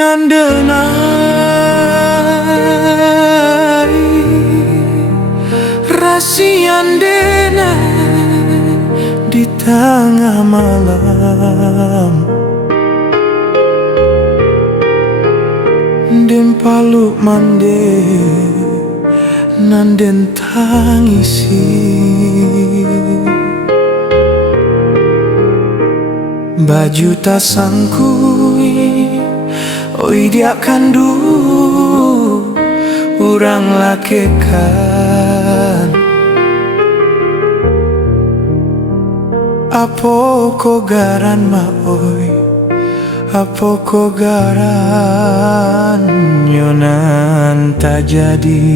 Siandenai Rasiandenai di tengah malam Den paluk mande nanden tangisi baju tasangkui oi dia kandu urang lakekan apo ko garan ma oi apo ko garan nyonan tak jadi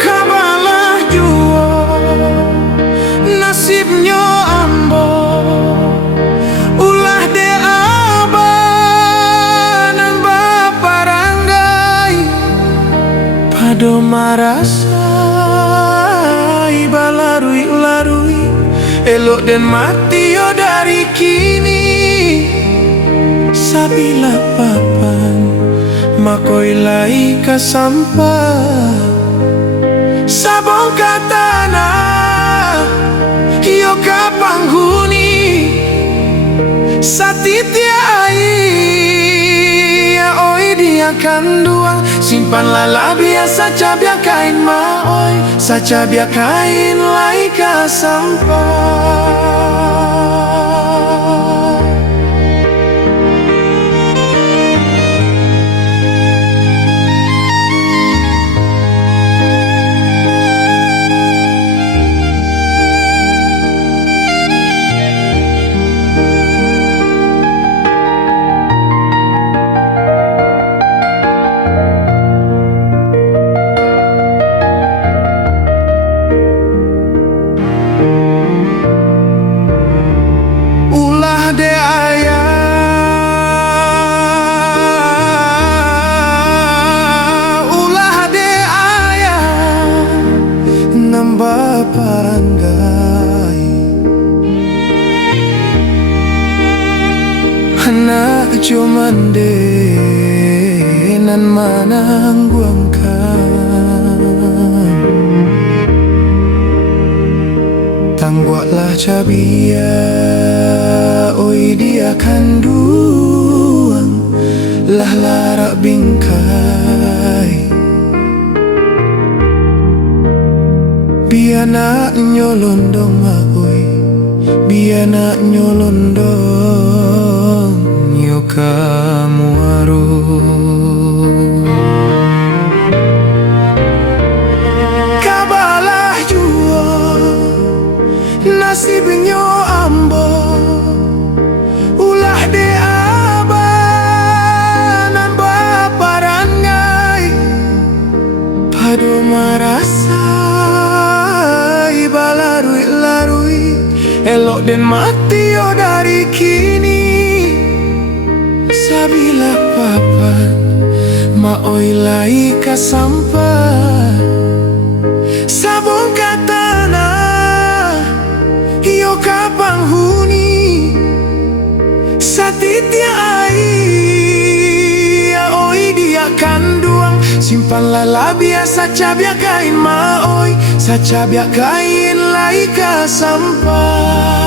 kabalah juo nasibnya ambo ulah de abanan baparanggai pado marasai balarui-larui elok dan mati yo dari kini sabila papan makoi lai kasampah sabong katana yo kapanghuni satitia ai oi dia kanduang simpanlah la biasa cabia kain ma oi sacabia kain lai kasampah barangay anak cumande nan manangguangkan tangguaklah cabia oi dia kanduang lah larak bingkai biana nyolondong maui biana nyolondong yo kamu aro kabalah juo nasibnya ambo ulah de abanan baparangai padu marasa balarui-larui elok dan mati yo dari kini sabila papan ma oi lai kasampah sabong katana yo kapanghuni satitia ai oi dia kanduang simpanlah la biasa cabia kain ma oi sacabia kain lai kasampah